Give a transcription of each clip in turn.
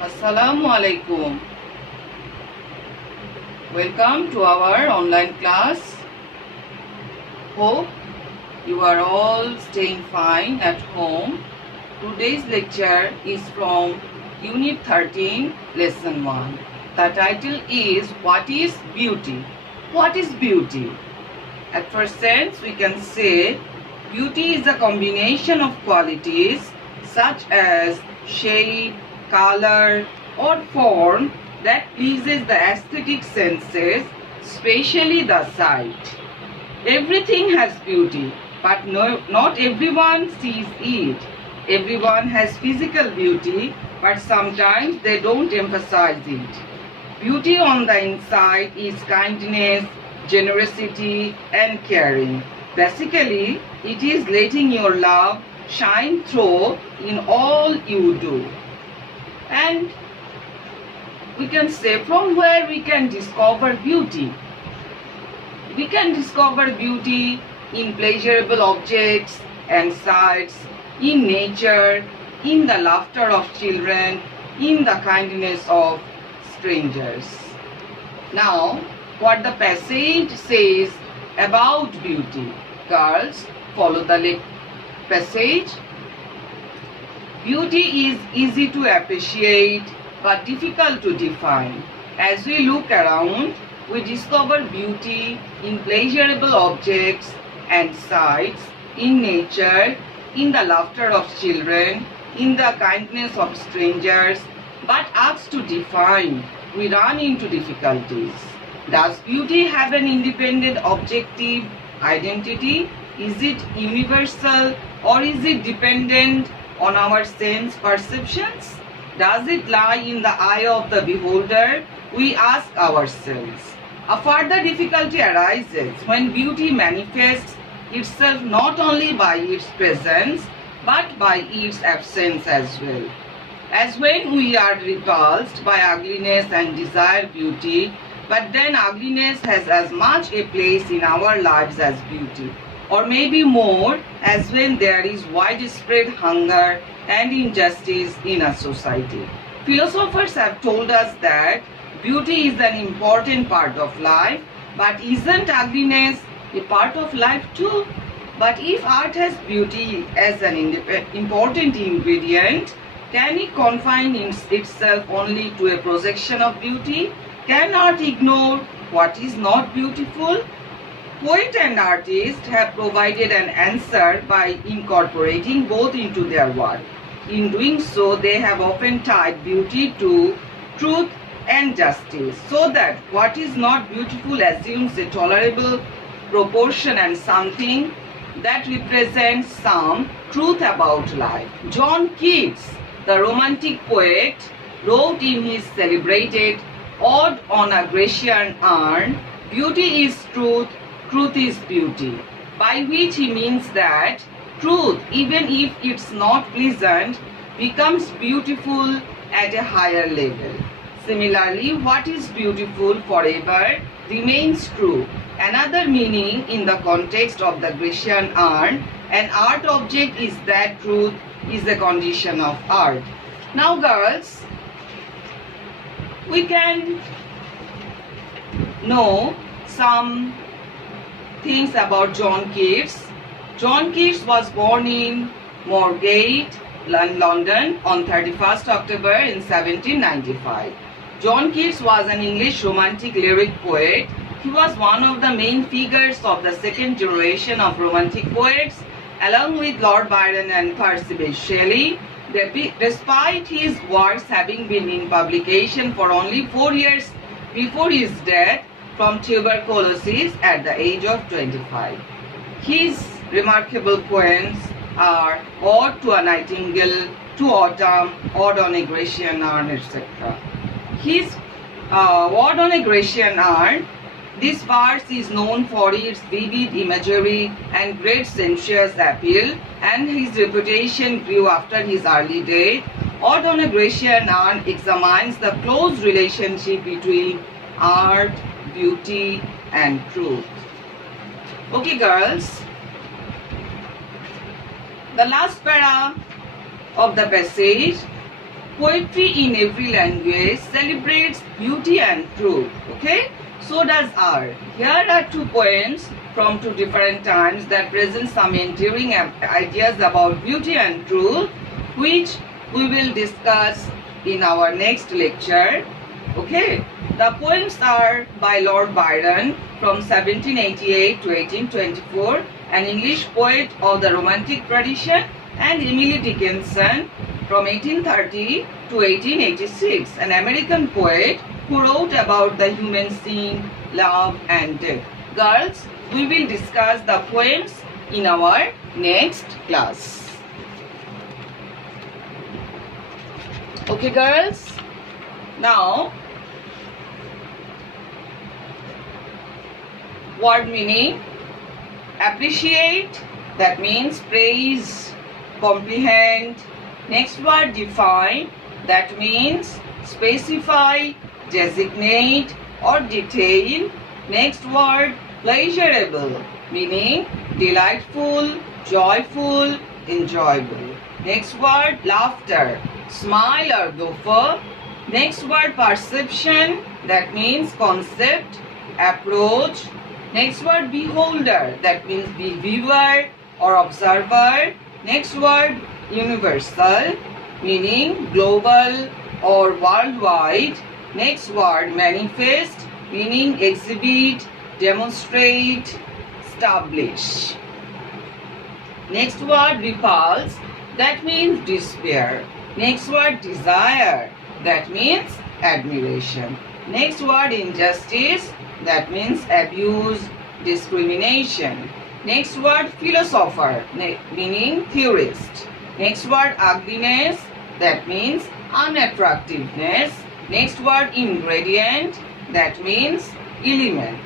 Assalamu alaikum. Welcome to our online class. Hope you are all staying fine at home. Today's lecture is from Unit 13, Lesson 1. The title is What is Beauty? What is beauty? At first sense, we can say beauty is a combination of qualities such as shape, color or form that pleases the aesthetic senses, especially the sight. Everything has beauty, but not everyone sees it. Everyone has physical beauty, but sometimes they don't emphasize it. Beauty on the inside is kindness, generosity and caring. Basically, it is letting your love shine through in all you do. And we can say from where we can discover beauty. We can discover beauty in pleasurable objects and sights, in nature, in the laughter of children, in the kindness of strangers. Now, what the passage says about beauty. Girls, follow the passage. Beauty is easy to appreciate but difficult to define. As we look around, we discover beauty in pleasurable objects and sights, in nature, in the laughter of children, in the kindness of strangers, but asked to define, we run into difficulties. Does beauty have an independent objective identity? Is it universal or is it dependent on our sense perceptions? Does it lie in the eye of the beholder? We ask ourselves. A further difficulty arises when beauty manifests itself not only by its presence but by its absence as well. As when we are repulsed by ugliness and desire beauty, but then ugliness has as much a place in our lives as beauty, or maybe more, as when there is widespread hunger and injustice in a society. Philosophers have told us that beauty is an important part of life, but isn't ugliness a part of life too? But if art has beauty as an important ingredient, can it confine itself only to a projection of beauty? Can art ignore what is not beautiful? Poet and artist have provided an answer by incorporating both into their work. In doing so, they have often tied beauty to truth and justice, so that what is not beautiful assumes a tolerable proportion and something that represents some truth about life. John Keats, the Romantic poet, wrote in his celebrated Ode on a Grecian Urn, "Beauty is truth, truth is beauty," by which he means that truth, even if it's not pleasant, becomes beautiful at a higher level. Similarly, what is beautiful forever remains true. Another meaning in the context of the Grecian urn, an art object is that truth is a condition of art. Now girls, we can know some things about John Keats. John Keats was born in Moorgate, London on 31st October in 1795. John Keats was an English romantic lyric poet. He was one of the main figures of the second generation of romantic poets, along with Lord Byron and Percival Shelley. Despite his works having been in publication for only 4 years before his death from tuberculosis at the age of 25. His remarkable poems are Ode to a Nightingale, To Autumn, Ode on a Grecian Urn, etc. His Ode on a Grecian Urn, this verse is known for its vivid imagery and great sensuous appeal, and his reputation grew after his early death. Ode on a Grecian Urn examines the close relationship between art, beauty and truth. Okay girls, the last para of the passage poetry in every language celebrates beauty and truth. Okay, so does art. Here are two poems from two different times that present some enduring ideas about beauty and truth, which we will discuss in our next lecture. Okay, the poems are by Lord Byron from 1788 to 1824, an English poet of the Romantic tradition, and Emily Dickinson from 1830 to 1886, an American poet who wrote about the human sin, love and death. Girls, we will discuss the poems in our next class. Okay girls, now word meaning: appreciate, that means praise, comprehend. Next word define, that means specify, designate or detail. Next word pleasurable, meaning delightful, joyful, enjoyable. Next word laughter, smile or guffaw. Next word perception, that means concept, approach. Next word beholder, that means the viewer or observer. Next word universal, meaning global or worldwide. Next word manifest, meaning exhibit, demonstrate, establish. Next word repulse, that means despair. Next word desire, that means admiration. Next word injustice, that means abuse, discrimination. Next word philosopher, meaning theorist. Next word ugliness, that means unattractiveness. Next word ingredient, that means element.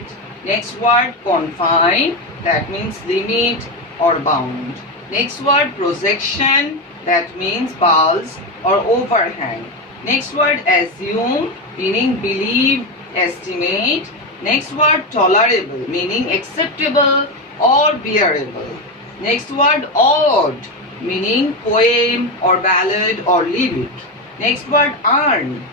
Next word confine, that means limit or bound. Next word projection, that means pulse or overhang. Next word assume, meaning believe, estimate. Next word tolerable, meaning acceptable or bearable. Next word odd, meaning poem or ballad or lyric. Next word urn,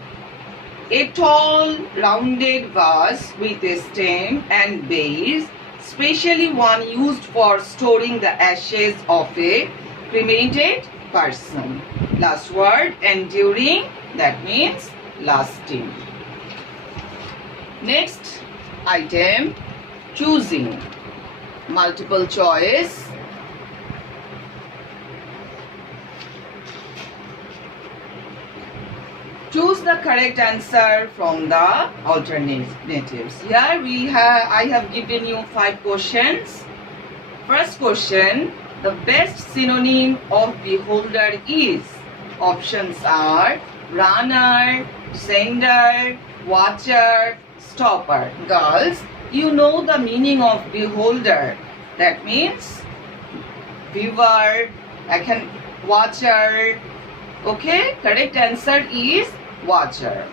a tall rounded vase with a stem and base, specially one used for storing the ashes of a cremated person. Last word enduring, that means lasting. Next item, choosing. Multiple choice. Choose the correct answer from the alternatives. Here I have given you 5 questions. First question, the best synonym of beholder is. Options are runner, sender, watcher, stopper. Girls, you know the meaning of beholder. That means viewer, watcher. Okay, correct answer is watcher.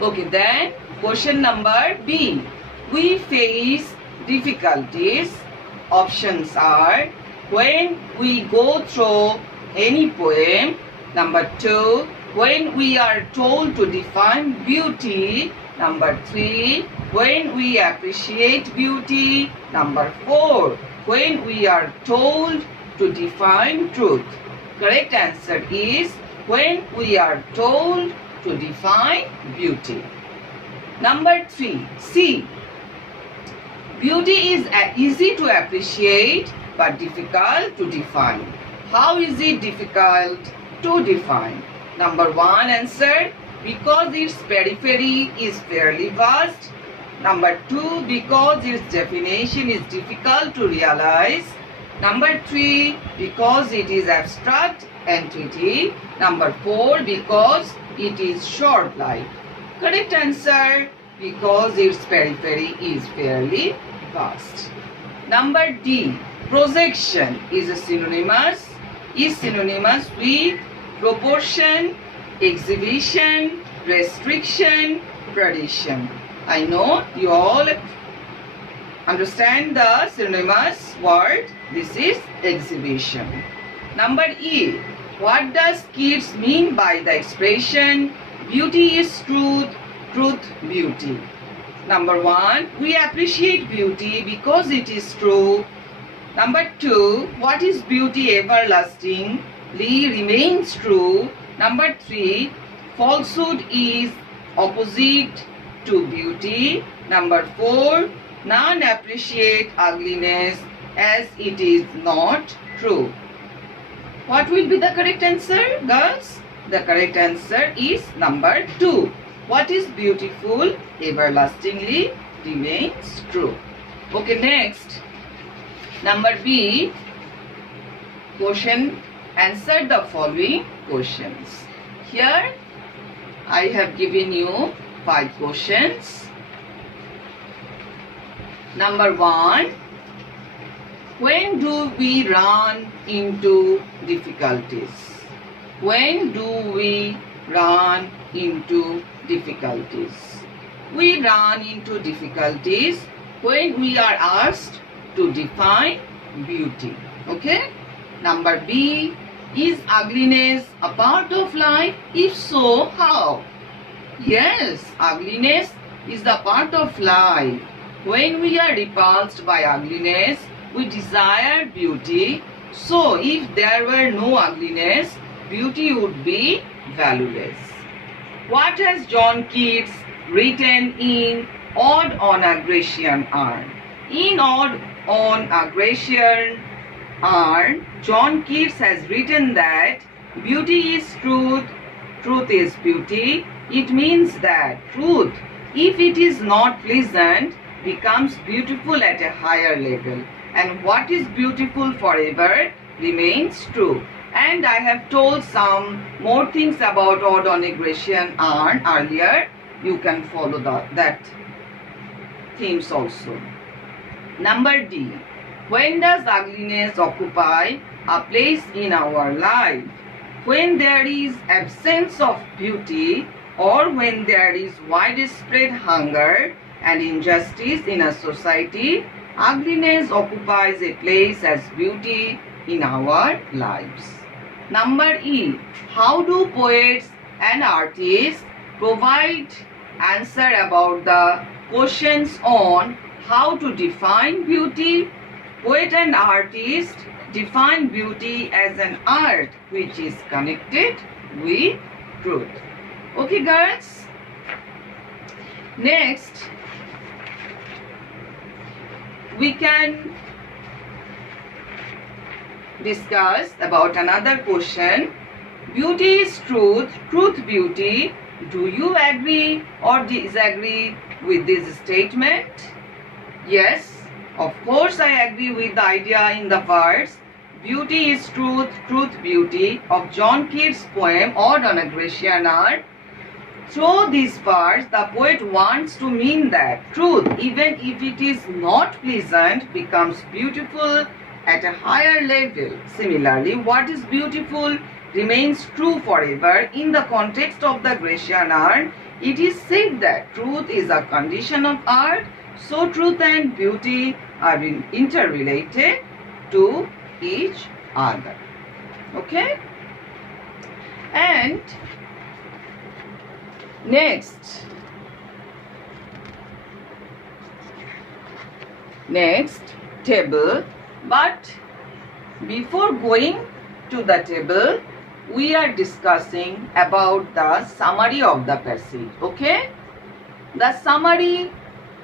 Okay, then question number B. We face difficulties. Options are when we go through any poem. Number 2, when we are told to define beauty. Number 3, when we appreciate beauty. Number 4, when we are told to define truth. Correct answer is when we are told to define beauty. Number 3, C. Beauty is easy to appreciate but difficult to define. How is it difficult to define? Number 1 answer, because its periphery is fairly vast. Number 2, because its definition is difficult to realize. Number 3, because it is abstract entity. Number 4, because it is short-lived. Correct answer, because its periphery is fairly vast. Number D, projection is synonymous with proportion, exhibition, restriction, tradition. I know you all understand the synonymous word. This is exhibition. Number E, What does Keats mean by the expression beauty is truth, truth beauty? Number 1, we appreciate beauty because it is true. Number 2, what is beauty everlastingly remains true. Number 3, falsehood is opposite to beauty. Number 4, none appreciate ugliness as it is not true. What will be the correct answer, girls? The correct answer is number 2. What is beautiful everlastingly remains true. Okay, next. Number B. Question. Answer the following questions. Here I have given you 5 questions. Number 1. When do we run into difficulties? When do we run into difficulties? We run into difficulties when we are asked to define beauty. Okay? Number B. Is ugliness a part of life? If so, how? Yes, ugliness is the part of life. When we are repulsed by ugliness, we desire beauty. So, if there were no ugliness, beauty would be valueless. What has John Keats written in Ode on a Grecian Urn? In Ode on a Grecian Urn, John Keats has written that beauty is truth, truth is beauty. It means that truth, if it is not pleasant, becomes beautiful at a higher level. And what is beautiful forever remains true. And I have told some more things about Ode on a Grecian Urn earlier. You can follow that themes also. Number D. When does ugliness occupy a place in our life? When there is absence of beauty, or when there is widespread hunger and injustice in a society, ugliness occupies a place as beauty in our lives. Number E. How do poets and artists provide answer about the questions on how to define beauty? Poet and artist define beauty as an art which is connected with truth. Okay, girls? Next, we can discuss about another question. Beauty is truth, truth beauty. Do you agree or disagree with this statement? Yes, of course I agree with the idea in the verse beauty is truth, truth beauty of John Keats' poem Ode on a Grecian Urn. Through this verse, the poet wants to mean that truth, even if it is not pleasant, becomes beautiful at a higher level. Similarly, what is beautiful remains true forever. In the context of the Grecian Urn, it is said that truth is a condition of art, so truth and beauty are interrelated to each other. Okay? And next table. But before going to the table, we are discussing about the summary of the passage. Okay? The summary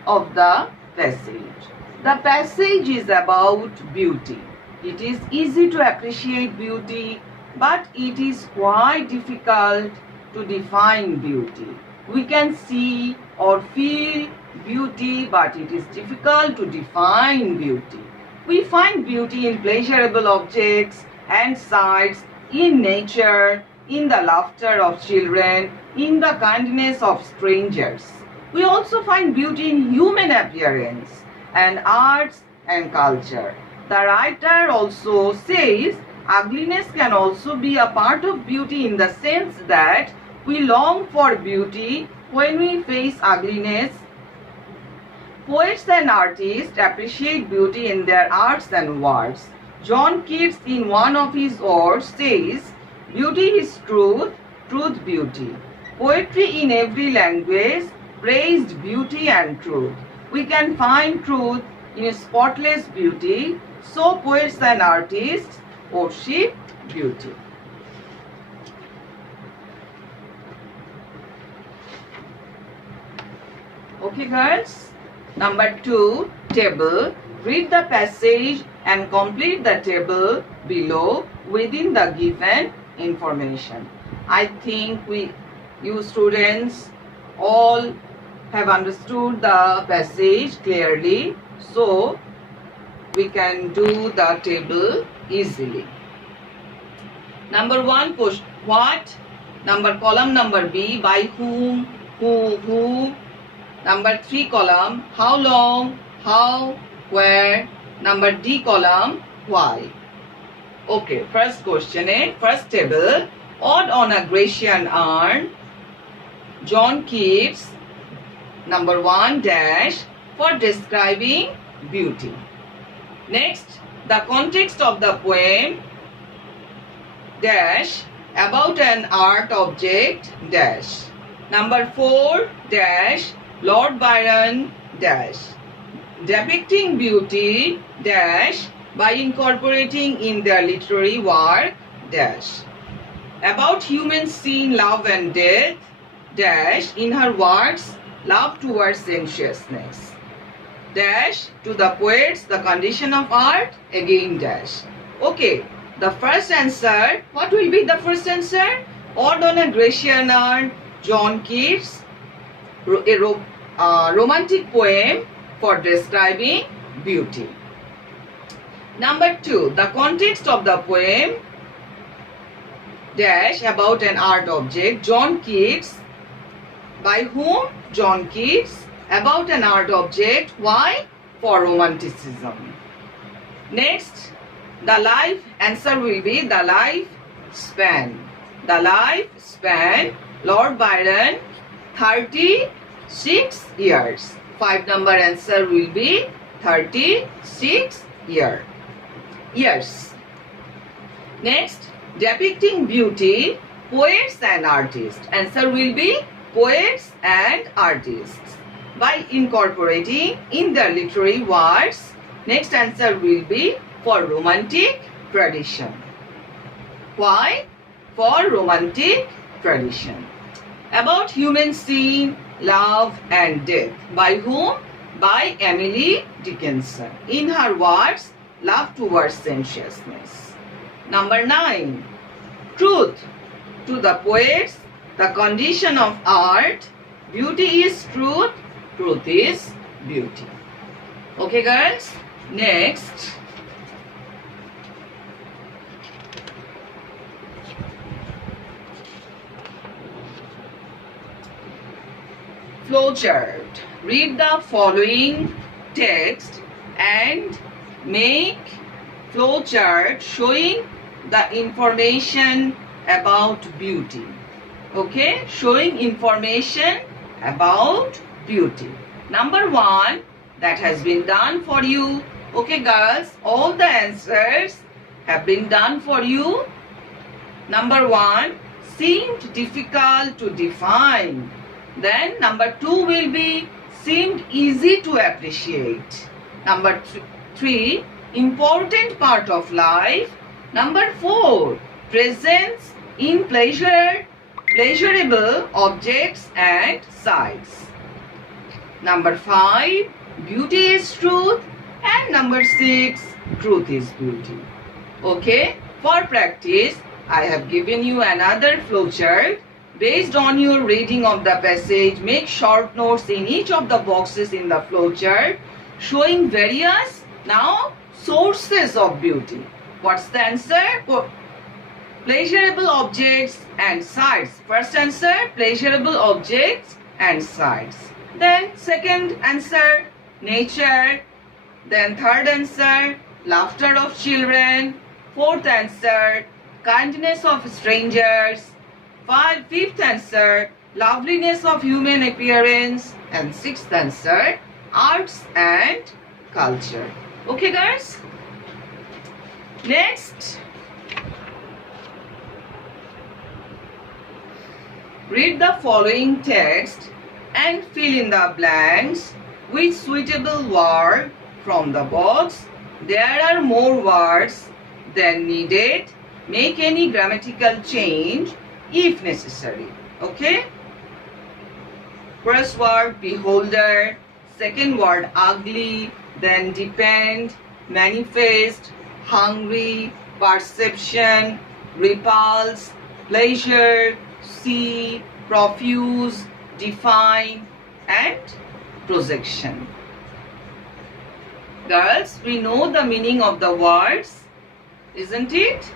of the passage. The passage is about beauty. It is easy to appreciate beauty, but it is quite difficult to define beauty. We can see or feel beauty, but it is difficult to define beauty. We find beauty in pleasurable objects and sights, in nature, in the laughter of children, in the kindness of strangers. We also find beauty in human appearance and arts and culture. The writer also says ugliness can also be a part of beauty in the sense that we long for beauty when we face ugliness. Poets and artists appreciate beauty in their arts and works. John Keats in one of his odes says, Beauty is truth, truth beauty. Poetry in every language praised beauty and truth. We can find truth in spotless beauty, so poets and artists worship beauty. Okay girls, number 2, table. Read the passage and complete the table below within the given information. I think you students all have understood the passage clearly, so we can do the table easily. Number 1, push what? Column number B, by whom, who. Number 3 column, how long, how, where. Number D column, why. Okay, first question is, first table, odd on a Grecian urn, John Keats, number 1 dash, for describing beauty. Next, the context of the poem, dash, about an art object, dash. Number 4 dash, Lord Byron, dash, depicting beauty, dash, by incorporating in their literary work, dash, about human sin, love and death, dash, in her works, love towards sensuousness, dash, to the poets, the condition of art, again dash. Okay, the first answer, what will be the first answer? Odd on a Grecian urn, John Keats, a romantic poem for describing beauty. Number 2, the context of the poem, dash, about an art object, John Keats, by whom? John Keats, about an art object, why? For romanticism. Next, the life, answer will be the life span. The life span, Lord Byron, 36 years. 5 number answer will be 36 years. Next, depicting beauty, poets and artists. Answer will be poets and artists, by incorporating in their literary works. Next answer will be for romantic tradition. Why? For romantic tradition. About human sin, love and death. By whom? By Emily Dickinson. In her works, love towards sensuousness. Number 9, truth. To the poets, the condition of art, beauty is truth, truth is beauty. Okay girls, next. Flowchart. Read the following text and make flowchart showing the information about beauty. Okay, showing information about beauty. Number 1, that has been done for you. Okay girls, all the answers have been done for you. Number 1, seemed difficult to define. Then number 2 will be seemed easy to appreciate. Number 3, important part of life. Number 4, presence in pleasurable objects and sights. Number 5, beauty is truth. And number 6, truth is beauty. Okay, for practice, I have given you another flowchart. Based on your reading of the passage, make short notes in each of the boxes in the flowchart showing various now sources of beauty. What's the answer? Pleasurable objects and sights. First answer, pleasurable objects and sights. Then second answer, nature. Then third answer, laughter of children. Fourth answer, kindness of strangers. Fifth answer, loveliness of human appearance. And sixth answer, arts and culture. Okay guys? Next, Read the following text and fill in the blanks with suitable word from the box. There are more words than needed. Make any grammatical change if necessary. Okay? First word beholder, second word ugly, then depend, manifest, hungry, perception, repulse, pleasure, see, profuse, define, and projection. Girls, we know the meaning of the words, isn't it?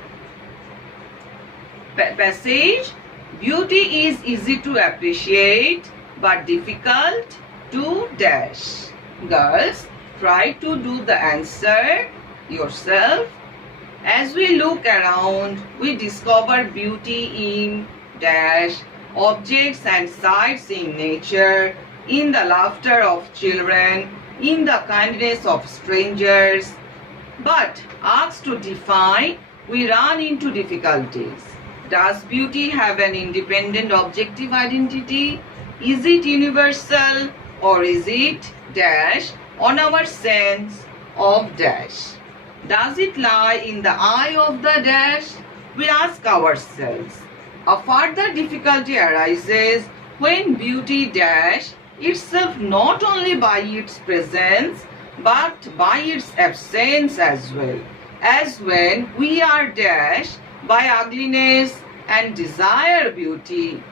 Passage. Beauty is easy to appreciate but difficult to dash. Girls, try to do the answer yourself. As we look around, we discover beauty in dash, objects and sights in nature, in the laughter of children, in the kindness of strangers. But asked to define, we run into difficulties. Does beauty have an independent objective identity? Is it universal or is it dash on our sense of dash? Does it lie in the eye of the dash? We ask ourselves. A further difficulty arises when beauty dash itself not only by its presence but by its absence as well, as when we are dashed by ugliness and desire beauty.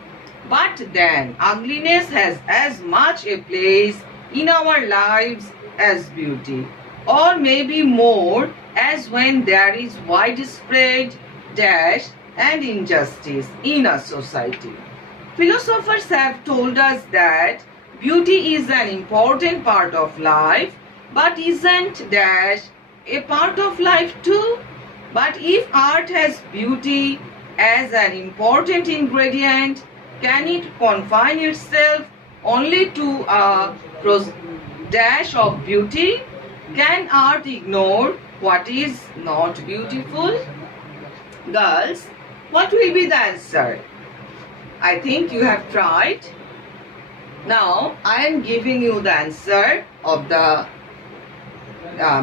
But then ugliness has as much a place in our lives as beauty, or maybe more, as when there is widespread dash and injustice in a society. Philosophers have told us that beauty is an important part of life, but isn't dash a part of life too? But if art has beauty as an important ingredient, can it confine itself only to a dash of beauty? Can art ignore what is not beautiful? Girls, what will be the answer? I think you have tried. Now, I am giving you the answer of the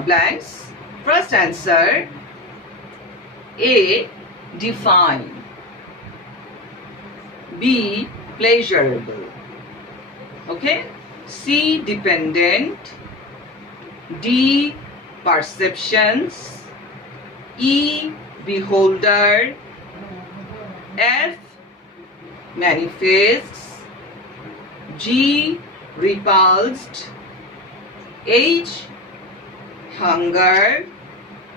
blanks. First answer, A. Define. B. Pleasurable. Okay. C. Dependent. D. Perceptions. E. Beholder. F. Manifests. G. Repulsed. H. Hunger.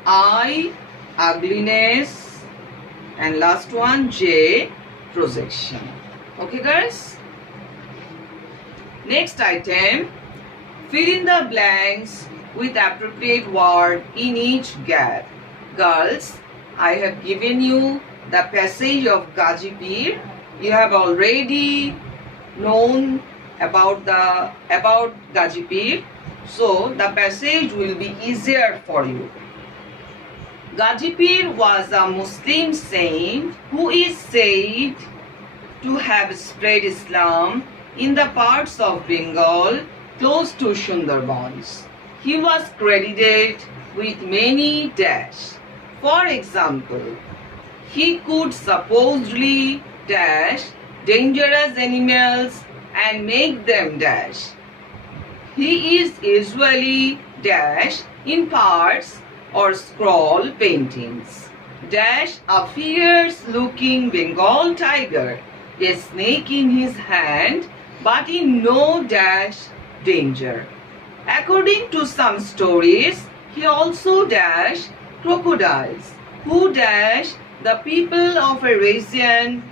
I. Ugliness. And last one, J. Projection. Okay, guys? Next item, fill in the blanks with appropriate word in each gap. Girls, I have given you the passage of Gazipir. You have already known about Gazipir, so the passage will be easier for you. Gazipir was a Muslim saint who is said to have spread Islam in the parts of Bengal close to Sundarbans. He was credited with many dash. For example, he could supposedly dash dangerous animals and make them dash. He is usually dash in parts or scroll paintings. Dash a fierce-looking Bengal tiger, a snake in his hand, but in no dash danger. According to some stories, he also dashed crocodiles, who dash the people of a region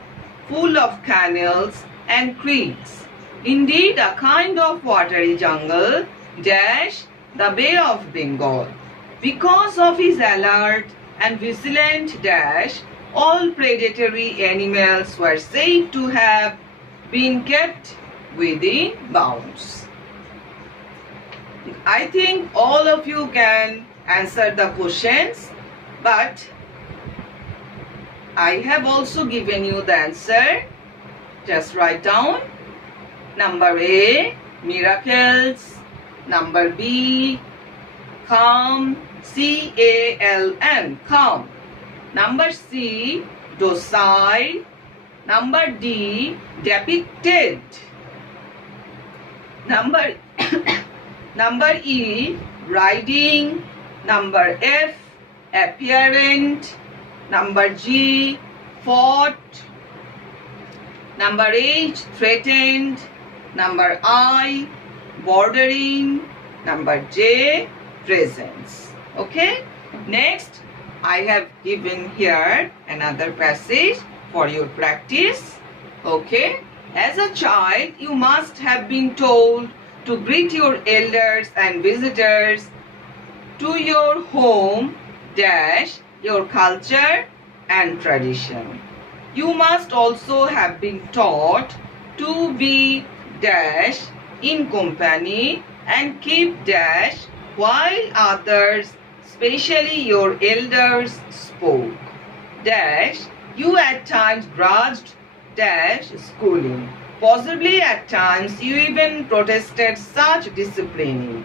full of canals and creeks. Indeed, a kind of watery jungle dash the Bay of Bengal. Because of his alert and vigilant dash, all predatory animals were said to have been kept within bounds. I think all of you can answer the questions, but I have also given you the answer. Just write down. Number A, miracles. Number B, calm, C-A-L-M, calm. Number C, docile. Number D, depicted. Number E, riding. Number F, apparent. Number G, fought. Number H, threatened. Number I, bordering. Number J, presence. Okay. Next, I have given here another passage for your practice. Okay. As a child, you must have been told to greet your elders and visitors to your home dash your culture and tradition. You must also have been taught to be dash in company and keep dash while others, especially your elders, spoke. Dash, you at times grudged dash schooling. Possibly at times you even protested such disciplining.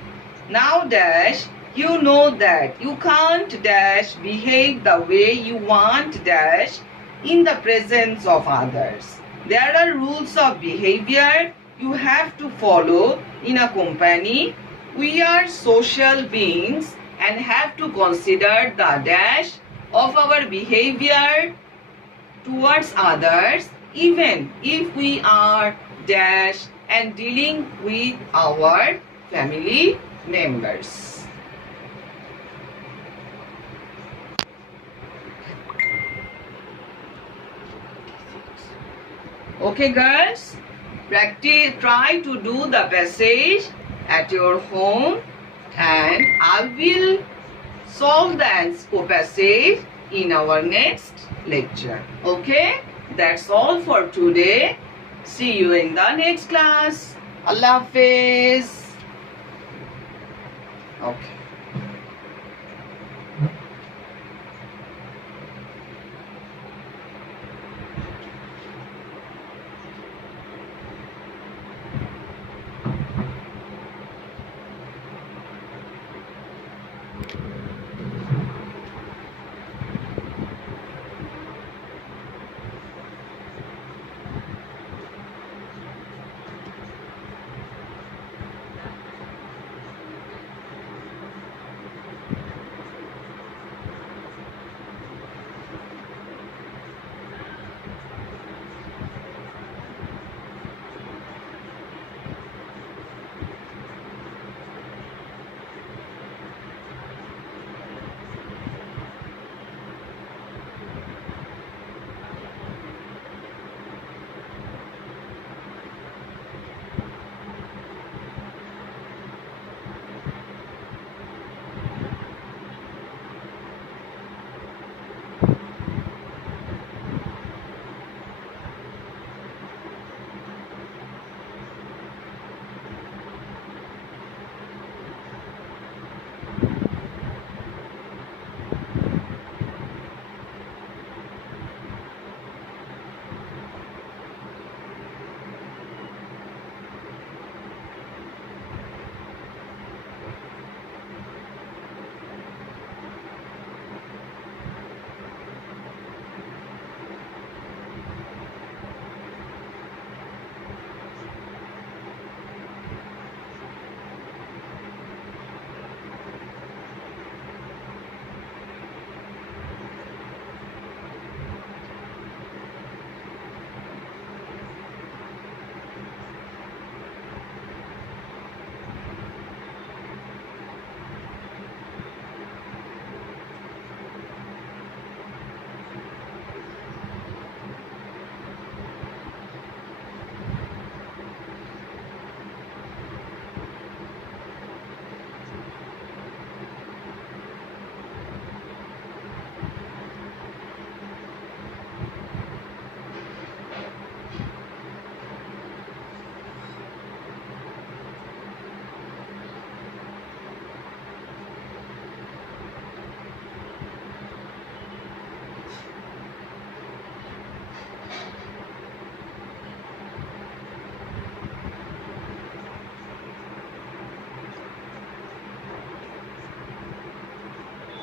Now dash, you know that you can't dash behave the way you want dash in the presence of others. There are rules of behavior you have to follow in a company. We are social beings and have to consider the dash of our behavior towards others, even if we are dash and dealing with our family members. Okay girls, practice, try to do the passage at your home and I will solve the passage in our next lecture. Okay, that's all for today. See you in the next class. Allah Hafiz. Okay.